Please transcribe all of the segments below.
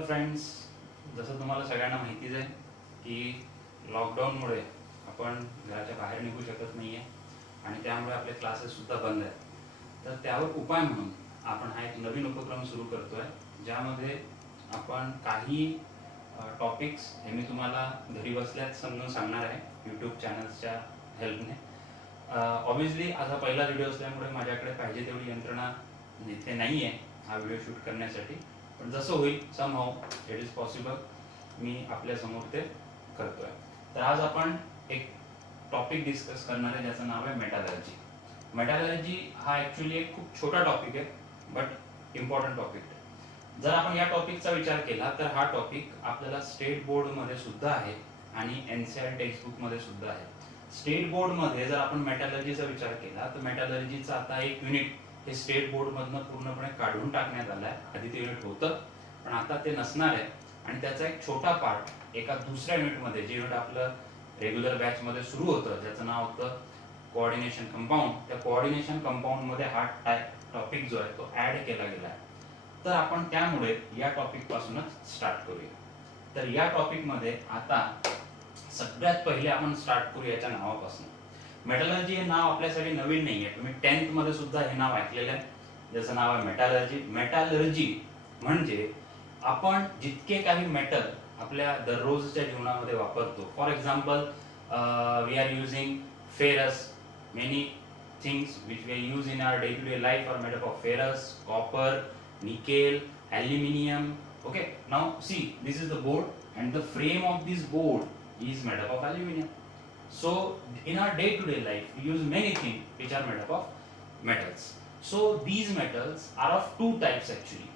Hello friends, जसं तुम्हाला सगळ्यांना माहितीच आहे की लॉकडाऊनमुळे आपण घराच्या बाहेर निघू शकत नाही आहे आणि त्यामुळे आपले क्लासेससुद्धा बंद आहेत. तर त्यावर उपाय म्हणून आपण हा एक नवीन उपक्रम सुरू करतो आहे, ज्यामध्ये आपण काही टॉपिक्स हे मी तुम्हाला घरी बसल्याच समजून सांगणार आहे यूट्यूब चॅनल्सच्या हेल्पने. ऑब्व्हियसली आज हा पहिला व्हिडिओ असल्यामुळे माझ्याकडे पाहिजे तेवढी यंत्रणा इथे नाही आहे हा व्हिडिओ शूट करण्यासाठी, पण जसं होईल समहाऊ इट इज पॉसिबल मी आपल्यासमोर ते करतोय. तर आज आपण एक टॉपिक डिस्कस करणार आहे ज्याचं नाव आहे मेटॅलर्जी. मेटॅलर्जी हा ॲक्च्युली एक खूप छोटा टॉपिक आहे, बट इम्पॉर्टंट टॉपिक आहे. जर आपण या टॉपिकचा विचार केला तर हा टॉपिक आपल्याला स्टेट बोर्डमध्ये सुद्धा आहे आणि NCERT टेक्स्टबुकमध्ये सुद्धा आहे. स्टेट बोर्डमध्ये जर आपण मेटॅलर्जीचा विचार केला तर मेटॅलर्जीचं आता एक युनिट हे स्टेट बोर्डमधनं पूर्णपणे काढून टाकण्यात आलं आहे. आधी ते युनिट होतं पण आता ते नसणार आहे आणि त्याचा एक छोटा पार्ट एका दुसऱ्या युनिटमध्ये, जे युनिट आपलं रेग्युलर बॅचमध्ये सुरू होतं ज्याचं नाव होतं कोऑर्डिनेशन कंपाऊंड, त्या कोऑर्डिनेशन कंपाऊंडमध्ये हा टॉपिक जो आहे तो ॲड केला गेला आहे. तर आपण त्यामुळे या टॉपिकपासूनच स्टार्ट करूया. तर या टॉपिकमध्ये आता सगळ्यात पहिले आपण स्टार्ट करू याच्या नावापासून. मेटॅलर्जी हे नाव आपल्यासाठी नवीन नाही आहे, तुम्ही 10th मध्ये सुद्धा हे नाव ऐकलेलं आहे, ज्याचं नाव आहे मेटॅलर्जी. मेटॅलर्जी म्हणजे आपण जितके काही मेटल आपल्या दररोजच्या जीवनामध्ये वापरतो, for example we are using ferrous, many things which we use in our day-to-day life are made up of ferrous, copper, nickel, aluminium. Okay, now see, this is the board and the frame of this board is made up of aluminium. So in our day-to-day life we use many things which are made up of metals. So these metals are of two types actually.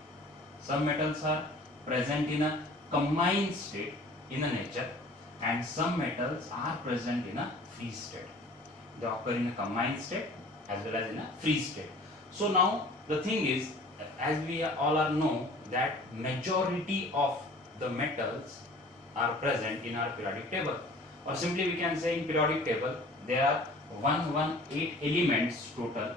Some metals are present in a combined state in a nature and some metals are present in a free state. They occur in a combined state as well as in a free state. So now the thing is, as we all are know that majority of the metals are present in our periodic table, or simply we can say in periodic table there are 118 elements total,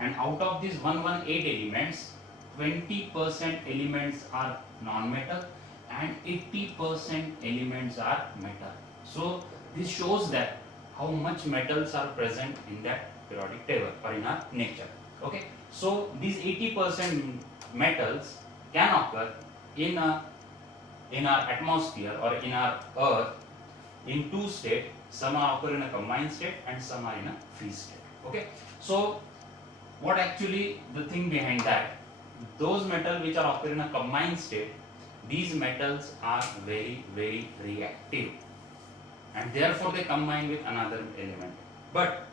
and out of these 118 elements 20% elements are non-metal and 80% elements are metal. So this shows that how much metals are present in that periodic table or in our nature. Okay, so these 80% metals can occur in our atmosphere or in our earth in two states. Some are occur in a combined state and some are in a free state. Okay, so what actually the thing behind that, those metals which are occur in a combined state, these metals are very reactive and therefore they combine with another element. But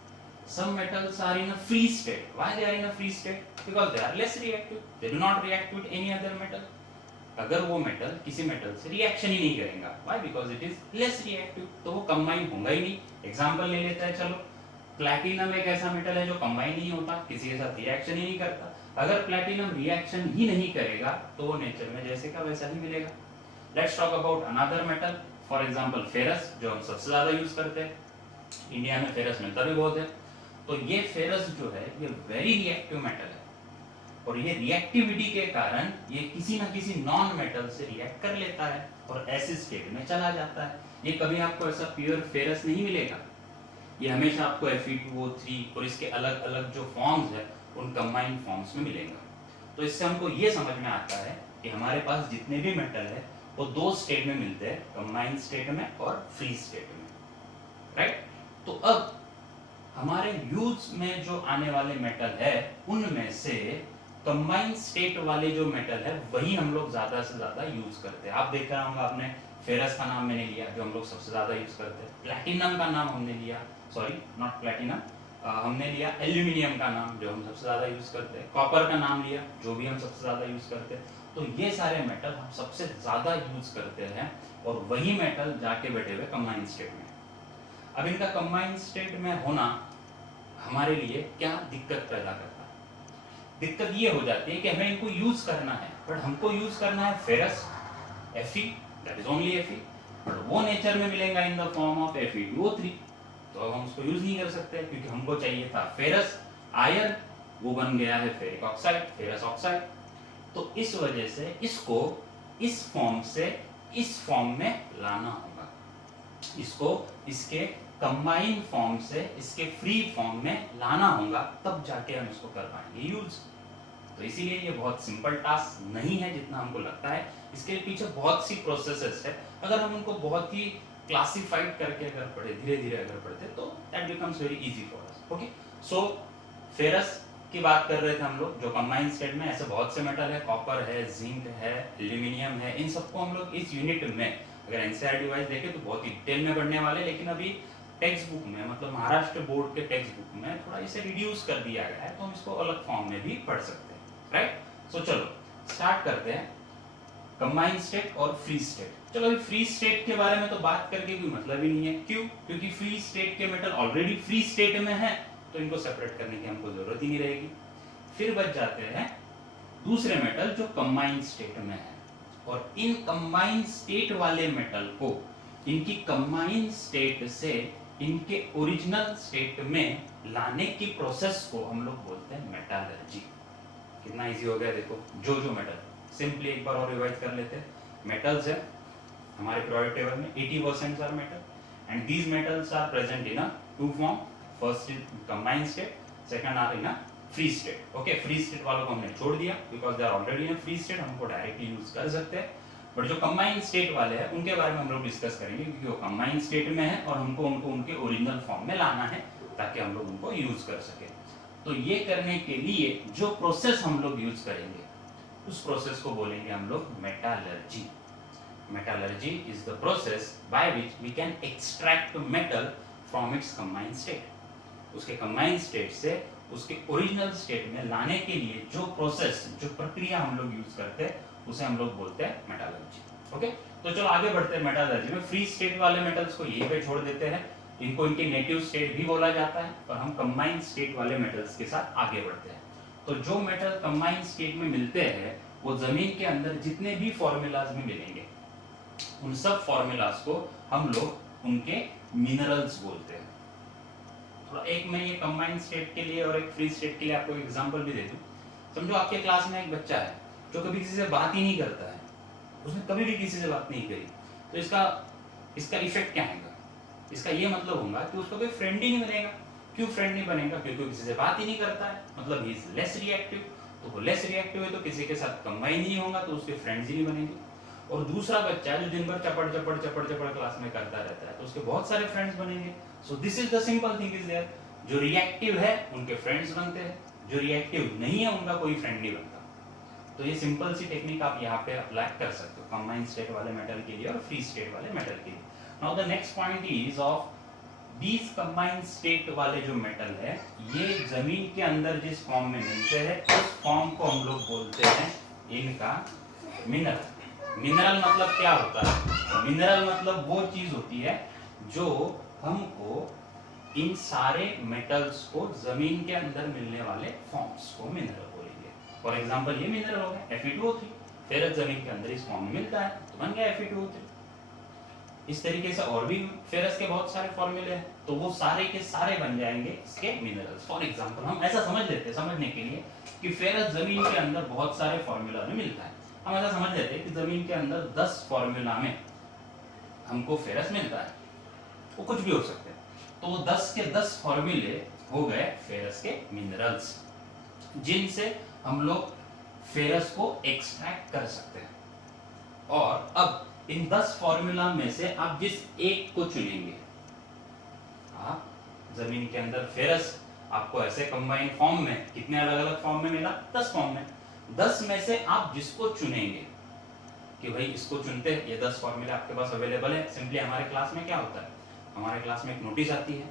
some metals are in a free state. Why they are in a free state? Because they are less reactive. They do not react with any other metal. अगर वो metal किसी metal से reaction ही नहीं करेगा, why? Because it is less reactive, तो वो combine होगा ही नहीं. एग्जांपल ले लेते हैं, चलो प्लैटिनम एक ऐसा मेटल है जो कंबाइन नहीं होता, किसी के साथ रिएक्शन ही नहीं करता. अगर प्लैटिनम रिएक्शन ही नहीं करेगा तो वो नेचर में जैसे का वैसा ही मिलेगा. Let's talk about another metal, for example ferrous, जो हम सबसे ज्यादा यूज करते हैं. इंडिया में फेरस मिलता भी बहुत है. तो ये फेरस जो है ये वेरी रिएक्टिव मेटल है और ये रिएक्टिविटी के कारण ये किसी ना किसी नॉन मेटल से रिएक्ट कर लेता है और एसिड स्टेट में चला जाता है. ये कभी आपको ऐसा प्योर फेरस नहीं मिलेगा, ये हमेशा आपको Fe2O3 और इसके अलग अलग जो फॉर्म्स है उन कंबाइंड फॉर्म्स में मिलेगा. तो इससे हमको ये समझ में आता है कि हमारे पास जितने भी मेटल है वो दो स्टेट में मिलते हैं, कंबाइंड स्टेट में और फ्री स्टेट में, राइट? तो अब हमारे यूज में जो आने वाले मेटल है उनमें से कंबाइंड स्टेट वाले जो मेटल है वही हम लोग ज्यादा से ज्यादा यूज करते हैं. आप देख रहे होंगे, आपने फेरस का नाम मैंने लिया जो हम लोग सबसे ज्यादा यूज करते हैं, प्लैटिनम का नाम हमने लिया, सॉरी नॉट प्लैटिनम, हमने लिया एल्यूमिनियम का नाम जो हम सबसे ज्यादा यूज करते हैं, कॉपर का नाम लिया जो भी हम सबसे ज्यादा यूज करते हैं. तो ये सारे मेटल हम सबसे ज्यादा यूज करते हैं और वही मेटल जाके बैठे हुए कंबाइंड स्टेट में. अब इनका कंबाइंड स्टेट में होना हमारे लिए क्या दिक्कत पैदा करता है? दिक्कत ये हो जाती है कि हमें इनको यूज करना है, बट हमको यूज करना है ferrous, Fe, that is only Fe, but वो नेचर में मिलेगा in the form of Fe2O3, तो अब हम उसको यूज नहीं कर सकते क्योंकि हमको चाहिए था फेरस, आयरन, वो बन गया है फेरिक ऑक्साइड, फेरस ऑक्साइड. तो इस वजह से इसको इस फॉर्म से इस फॉर्म में लाना होगा, इसको इसके कंबाइन फॉर्म से इसके फ्री फॉर्म में लाना होगा, तब जाके हम इसको कर पाएंगे यूज। तो इसीलिए ये बहुत सिंपल टास्क नहीं है जितना हमको लगता है, इसके पीछे बहुत सी प्रोसेसेस है। अगर हम उनको बहुत ही क्लासिफाइड करके अगर पढ़े, धीरे धीरे अगर पढ़ते, तो that becomes very easy for us. Okay, so ferrous की बात कर रहे थे हम लोग, जो कंबाइंड स्टेट में ऐसे बहुत से मेटल है, कॉपर है, जिंक है, एल्यूमिनियम है, इन सबको हम लोग इस यूनिट में अगर एनसीईआरटी वाइज देखें तो बहुत ही डिटेल में पढ़ने वाले, लेकिन अभी टेक्स्ट बुक में, मतलब महाराष्ट्र बोर्ड के टेक्स्ट बुक में थोड़ा इसे रिड्यूस कर दिया गया है, तो हम इसको अलग फॉर्म में भी पढ़ सकते हैं, राइट। सो चलो स्टार्ट करते हैं कंबाइंड स्टेट और फ्री स्टेट। चलो अभी फ्री स्टेट के बारे में तो बात करके कोई मतलब ही नहीं है, क्यों? क्योंकि फ्री स्टेट के मेटल ऑलरेडी फ्री स्टेट में है, तो इनको सेपरेट करने की हमको जरूरत ही नहीं रहेगी। फिर बच जाते हैं दूसरे मेटल जो कंबाइंड स्टेट में है, और इन कंबाइंड स्टेट वाले मेटल को इनकी कंबाइंड स्टेट से इनके ओरिजिनल स्टेट में लाने की प्रोसेस को हम लोग बोलते हैं मेटालर्जी। कितना इजी हो गया देखो, जो जो मेटल, सिंपली एक बार और रिवाइज कर लेते हैं। मेटल्स है हमारे पीरियोडिक टेबल में 80% are metal and these metals are present in a two form, first in combined state, second are in a free state. Okay, free state वालों को हमने छोड़ दिया because they are already in free state, हमको directly use कर सकते हैं। But जो कंबाइंड स्टेट वाले हैं उनके बारे में हम लोग डिस्कस करेंगे, क्योंकि वो कंबाइंड स्टेट में है और हमको उनको उनके ओरिजिनल फॉर्म में लाना है ताकि हम लोग उनको यूज कर सके। तो ये करने के लिए जो प्रोसेस हम लोग यूज करेंगे उस प्रोसेस को बोलेंगे हम लोग metallurgy. Metallurgy is the process by which we can extract metal from its combined state. उसके कंबाइंड स्टेट से उसके ओरिजिनल स्टेट में लाने के लिए जो प्रोसेस, जो प्रक्रिया हम लोग यूज करते हैं उसे हम लोग बोलते हैं मेटालर्जी। ओके, तो चलो आगे बढ़ते हैं मेटालर्जी में। फ्री स्टेट वाले मेटल्स को यहीं पे छोड़ देते हैं, इनको इनके नेटिव स्टेट भी बोला जाता है, और हम कंबाइंड स्टेट वाले मेटल्स के साथ आगे बढ़ते हैं। तो जो मेटल कंबाइंड स्टेट में मिलते हैं वो जमीन के अंदर जितने भी फॉर्मूलाज में मिलेंगे उन सब फॉर्मूलाज को हम लोग उनके मिनरल्स बोलते हैं। थोड़ा एक मैं ये कंबाइंड स्टेट के लिए और एक फ्री स्टेट के लिए आपको एग्जांपल भी दे दूं। समझो आपके क्लास में एक बच्चा है जो कभी किसी से बात ही नहीं करता है, उसने कभी भी किसी से बात नहीं करी, तो इसका इफेक्ट क्या आएगा? इसका ये मतलब होगा कि उसको कोई फ्रेंड ही नहीं बनेगा। क्यों फ्रेंड नहीं बनेगा? क्योंकि वो किसी से बात ही नहीं करता है, मतलब ही इज लेस रिएक्टिव। तो वो लेस रिएक्टिव है तो किसी के साथ कंबाइन ही नहीं होगा, तो उसके फ्रेंड्स ही नहीं बनेंगे। और दूसरा बच्चा है जो दिन भर चपड़ चपड़ चपड़ चपड़ क्लास में करता रहता है, तो उसके बहुत सारे फ्रेंड्स बनेंगे। So this is the simple thing is there, जो रिएक्टिव है उनके फ्रेंड्स बनते हैं, जो रिएक्टिव नहीं है उनका कोई फ्रेंड नहीं बनता। तो ये सिंपल सी टेक्निक आप यहाँ पे अप्लाई कर सकते हो कंबाइंड स्टेट वाले मेटल के लिए और फ्री स्टेट वाले मेटल के लिए। Now the next point is of these combined state वाले जो मेटल है, ये जमीन के अंदर जिस फॉर्म में मिलते हैं उस फॉर्म को हम लोग बोलते हैं इनका मिनरल। मिनरल मतलब क्या होता है? मिनरल मतलब वो चीज होती है जो हमको इन सारे मेटल्स को जमीन के अंदर मिलने वाले फॉर्म्स को मिनरल बोलेंगे। फॉर एग्जांपल ये मिनरल हो गया Fe2O3, फेरस जमीन के अंदर इस फॉर्म में मिलता है तो बन गया Fe2O3। इस तरीके से और भी फेरस के बहुत सारे फॉर्मूले हैं, तो वो सारे के सारे बन जाएंगे इसके मिनरल्स। फॉर एग्जांपल हम ऐसा समझ लेते हैं समझने के लिए कि फेरस जमीन के अंदर बहुत सारे फॉर्मूला में मिलता है। हम ऐसा समझ लेते हैं कि जमीन के अंदर 10 फॉर्मूला में हमको फेरस मिलता है, वो कुछ भी हो सकते हैं। तो वो 10 के 10 फॉर्मूले हो गए फेरस के मिनरल्स, जिनसे हम लोग फेरस को एक्सट्रैक्ट कर सकते हैं। और अब इन 10 फॉर्मूला में से आप जिस एक को चुनेंगे, आप जमीन के अंदर फेरस आपको ऐसे कंबाइन फॉर्म में, कितने अलग अलग फॉर्म में मिला? 10 फॉर्म में। 10 में से आप जिसको चुनेंगे कि भाई इसको चुनते हैं, ये 10 फॉर्मूले आपके पास अवेलेबल है। सिंपली हमारे क्लास में क्या होता है, हमारे क्लास में एक नोटिस आती है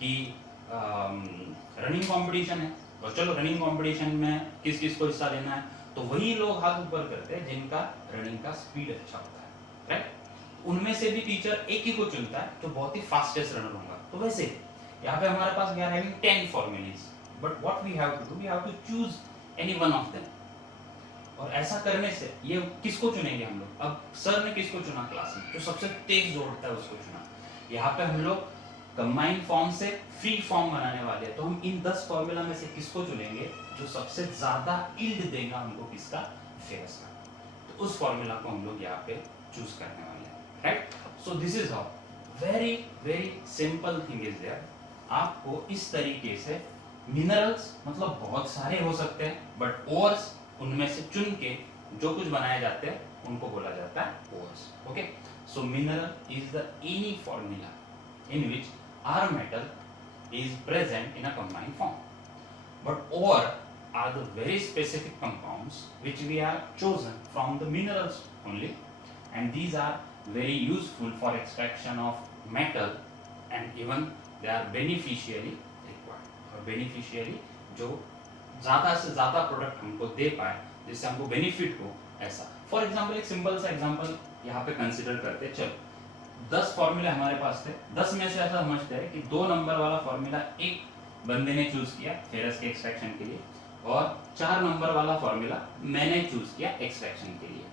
कि रनिंग कंपटीशन है, और चलो रनिंग कंपटीशन में किस किस को हिस्सा लेना है, तो वही लोग हाथ ऊपर करते हैं जिनका रनिंग का स्पीड अच्छा होता है, राइट। उनमें से भी टीचर एक ही को चुनता है जो बहुत ही फास्टेस्ट रनर होगा। तो वैसे यहाँ पे हमारे पास we are having 10 formulas, but what we have to do, we have to choose any one of them. और ऐसा करने से ये किसको चुनेंगे हम लोग? अब सर ने किसको चुना क्लास में? जो सबसे तेज दौड़ता है उसको चुना। यहाँ पे हम लोग कंबाइंड फॉर्म से फ्री फॉर्म बनाने वाले हैं, तो हम इन 10 फॉर्मूला में से किसको चुनेंगे जो सबसे ज्यादा यील्ड देगा हमको किसका? फेरस का। तो उस फॉर्मूला को हम लोग यहाँ पे चूज करने वाले हैं, right. So this is how, very very simple thing is there. आपको इस तरीके से मिनरल्स मतलब बहुत सारे हो सकते हैं, बट ओर्स उनमें से चुन के जो कुछ बनाए जाते हैं उनको बोला जाता है ores. Okay, so mineral is the any formula in which our metal is present in a combined form, but ore are the very specific compounds which we are chosen from the minerals only, and these are very useful for extraction of metal, and even they are beneficially required, और beneficially जो ज़्यादा से ज़्यादा product हमको दे पाए, जिससे हमको benefit हो, ऐसा। फॉर एग्जाम्पल एक सिंपल सा एग्जाम्पल यहाँ पे कंसिडर करते हैं। चलो 10 फॉर्मूले हमारे पास थे, 10 में से ऐसा समझते हैं कि 2 नंबर वाला फॉर्मूला एक बंदे ने चूज किया फेरस के एक्सट्रैक्शन के लिए, और 4 नंबर वाला फॉर्मूला मैंने चूज किया एक्सट्रैक्शन के लिए।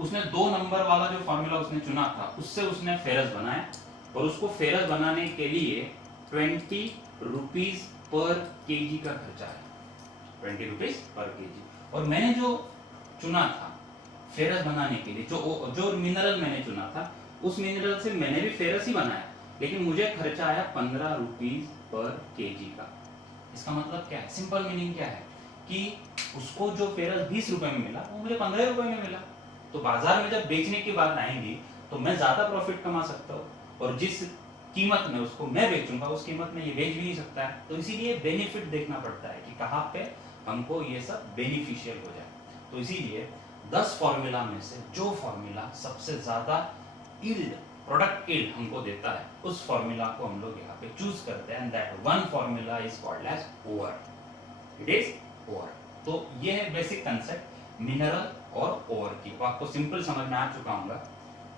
उसने 2 नंबर वाला जो फॉर्मूला उसने चुना था उससे उसने फेरस बनाया, और उसको फेरस बनाने के लिए 20 रुपीज पर केजी का खर्चा है, 20 रुपीज पर केजी। और मैंने जो चुना था फेरस बनाने के लिए, जो मिनरल मैंने चुना था, उस मिनरल से मैंने भी फेरस ही बनाया, लेकिन मुझे खर्चा आया 15 रुपीज पर केजी का। इसका मतलब क्या है, सिंपल मीनिंग क्या है कि उसको जो फेरस 20 रुपए में मिला वो मुझे 15 रुपए में मिला। तो बाजार में जब बेचने की बात आएंगी तो मैं ज्यादा प्रॉफिट कमा सकता हूँ, और जिस कीमत में उसको मैं बेचूंगा उस कीमत में ये बेच भी नहीं सकता है। तो इसीलिए बेनिफिट देखना पड़ता है कि कहाँ पे हमको ये सब बेनिफिशियल हो जाए। तो इसीलिए 10 फॉर्मूला में से जो फॉर्मूला सबसे ज्यादा यील्ड, प्रोडक्ट यील्ड हमको देता है, उस फॉर्मूला को हम लोग यहाँ पे चूज करते हैं, and that one formula is called as ore. It is ore. तो ये है बेसिक कंसेप्ट मिनरल और ओर की। तो आपको सिंपल समझ में आ चुका होगा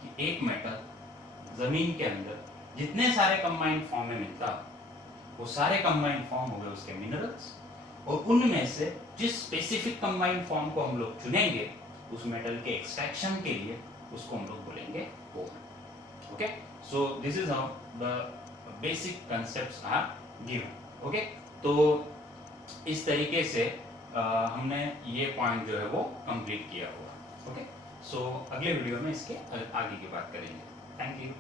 कि एक मेटल जमीन के अंदर जितने सारे कंबाइंड फॉर्म में मिलता है वो सारे कंबाइंड फॉर्म हो गए उसके मिनरल्स, और उनमें से जिस स्पेसिफिक कंबाइंड फॉर्म को हम लोग चुनेंगे उस मेटल के एक्सट्रैक्शन के लिए, उसको हम लोग बोलेंगे or. Okay, so this is how the basic concepts are given. ओके, तो इस तरीके से हमने ये पॉइंट जो है वो कंप्लीट किया हुआ। ओके, सो अगले वीडियो में इसके आगे की बात करेंगे। Thank you.